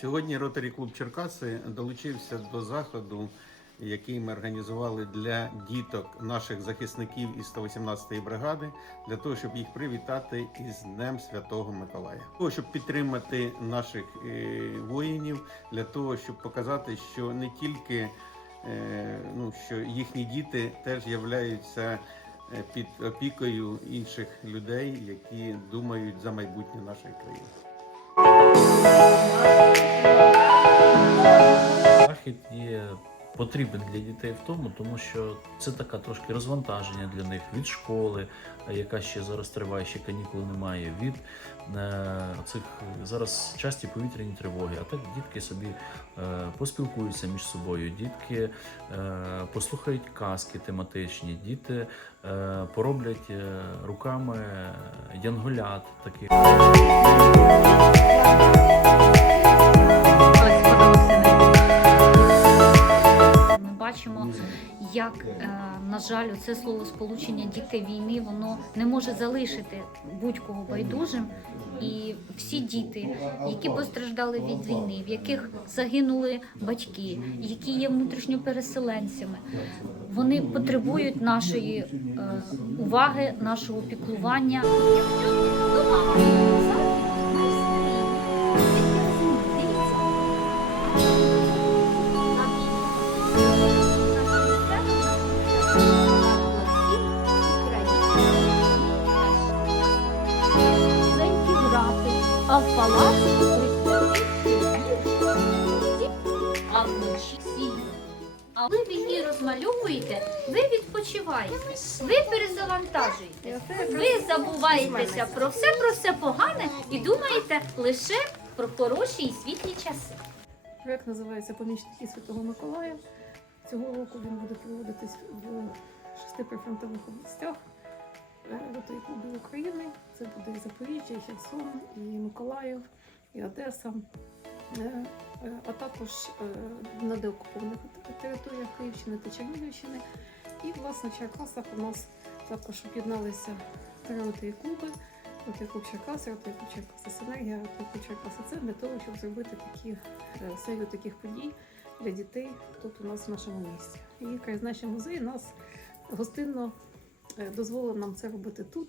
Сьогодні Ротарі Клуб Черкаси долучився до заходу, який ми організували для діток наших захисників із 118-ї бригади, для того, щоб їх привітати із Днем Святого Миколая, Для того, щоб підтримати наших е, воїнів, для того, щоб показати, що не тільки е, ну, що їхні діти теж являються е, під опікою інших людей, які думають за майбутнє нашої країни. Захід є потрібен для дітей в тому, тому що це така трошки розвантаження для них від школи, е, яка ще зараз триває, ще канікул немає, від е, цих зараз часті повітряні тривоги. А так дітки собі е, поспілкуються між собою, дітки послухають казки тематичні, діти пороблять руками янголят таких. Як, е, на жаль, це слово сполучення діти війни воно не може залишити будь-кого байдужим. І всі діти, які постраждали від війни, в яких загинули батьки, які є внутрішньопереселенцями, вони потребують нашої е, уваги, нашого піклування. В палаці а вночі сіють. А ви її розмальовуєте, ви відпочиваєте, ви перезавантажуєте, ви забуваєтеся про все, про все погане і думаєте лише про хороші і світлі часи. Проект називається Помічники Святого Миколая. Цього року він буде проводитись в шести прифронтових областях Ротої клубів України. Це буде і Запоріжжя, і Херсон, і Миколаїв, і Одеса, Е, е, а також е, на деокупованих територіях Київщини та Чернігівщини. І власне в Черкасах у нас також об'єдналися три ротої клуби. Ротий клуб Черкаси, ротий клуб Черкаси Синергія, ротий клуб Черкаси Центр для того, щоб зробити такі е, серію таких подій для дітей тут у нас в нашому місті. І краєзнавчий музей нас гостинно е, Е, дозволив нам це робити тут.